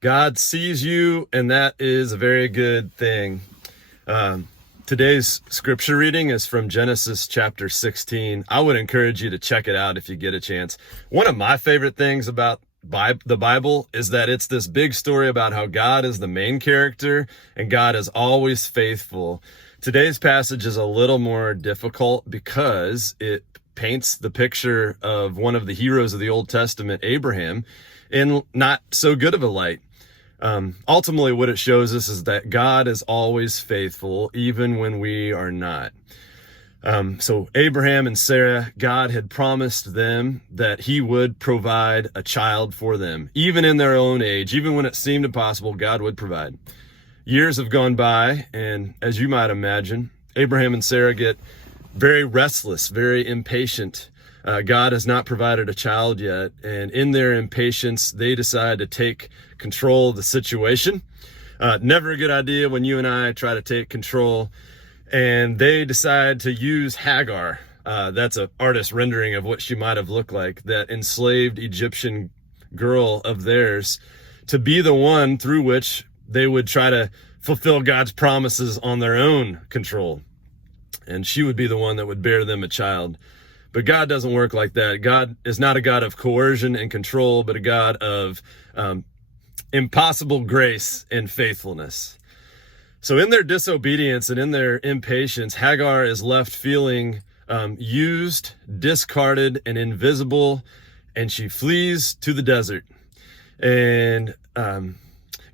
God sees you, and that is a very good thing. Today's scripture reading is from Genesis chapter 16. I would encourage you to check it out if you get a chance. One of my favorite things about the Bible is that it's this big story about how God is the main character and God is always faithful. Today's passage is a little more difficult because it paints the picture of one of the heroes of the Old Testament, Abraham, in not so good of a light. Ultimately, what it shows us is that God is always faithful, even when we are not. So Abraham and Sarah, God had promised them that he would provide a child for them, even in their own age, even when it seemed impossible, God would provide. Years have gone by, and as you might imagine, Abraham and Sarah get very restless, very impatient. God has not provided a child yet, and in their impatience, they decide to take control of the situation. Never a good idea when you and I try to take control, and they decide to use Hagar. That's an artist rendering of what she might have looked like, that enslaved Egyptian girl of theirs, to be the one through which they would try to fulfill God's promises on their own control. And she would be the one that would bear them a child. But God doesn't work like that. God is not a God of coercion and control, but a God of impossible grace and faithfulness. So in their disobedience and in their impatience, Hagar is left feeling used, discarded, and invisible, and she flees to the desert. And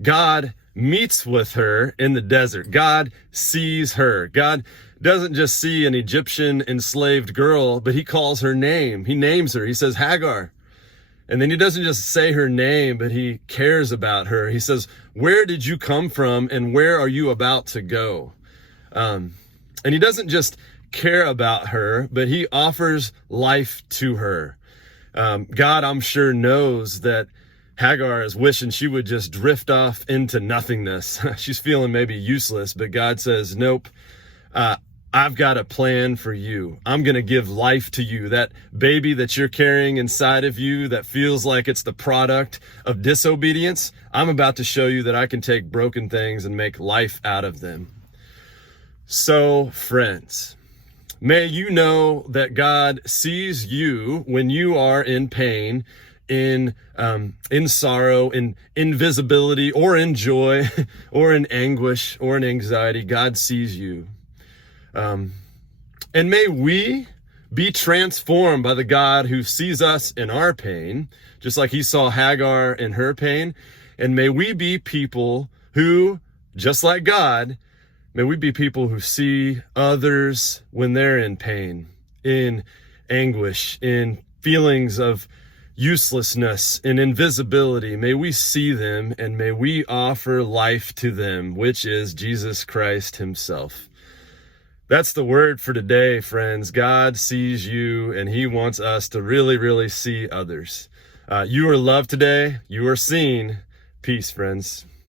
God meets with her in the desert. God sees her. God doesn't just see an Egyptian enslaved girl, but he calls her name. He names her. He says, Hagar. And then he doesn't just say her name, but he cares about her. He says, where did you come from and where are you about to go? And he doesn't just care about her, but he offers life to her. God, I'm sure, knows that Hagar is wishing she would just drift off into nothingness. She's feeling maybe useless, but God says, nope. I've got a plan for you. I'm going to give life to you. That baby that you're carrying inside of you that feels like it's the product of disobedience, I'm about to show you that I can take broken things and make life out of them. So, friends, may you know that God sees you when you are in pain, in sorrow, in invisibility, or in joy, or in anguish, or in anxiety. God sees you. And may we be transformed by the God who sees us in our pain, just like he saw Hagar in her pain. And may we be people who, just like God, may we be people who see others when they're in pain, in anguish, in feelings of uselessness and invisibility. May we see them and may we offer life to them, which is Jesus Christ himself. That's the word for today, friends. God sees you and he wants us to really, really see others. You are loved today. You are seen. Peace, friends.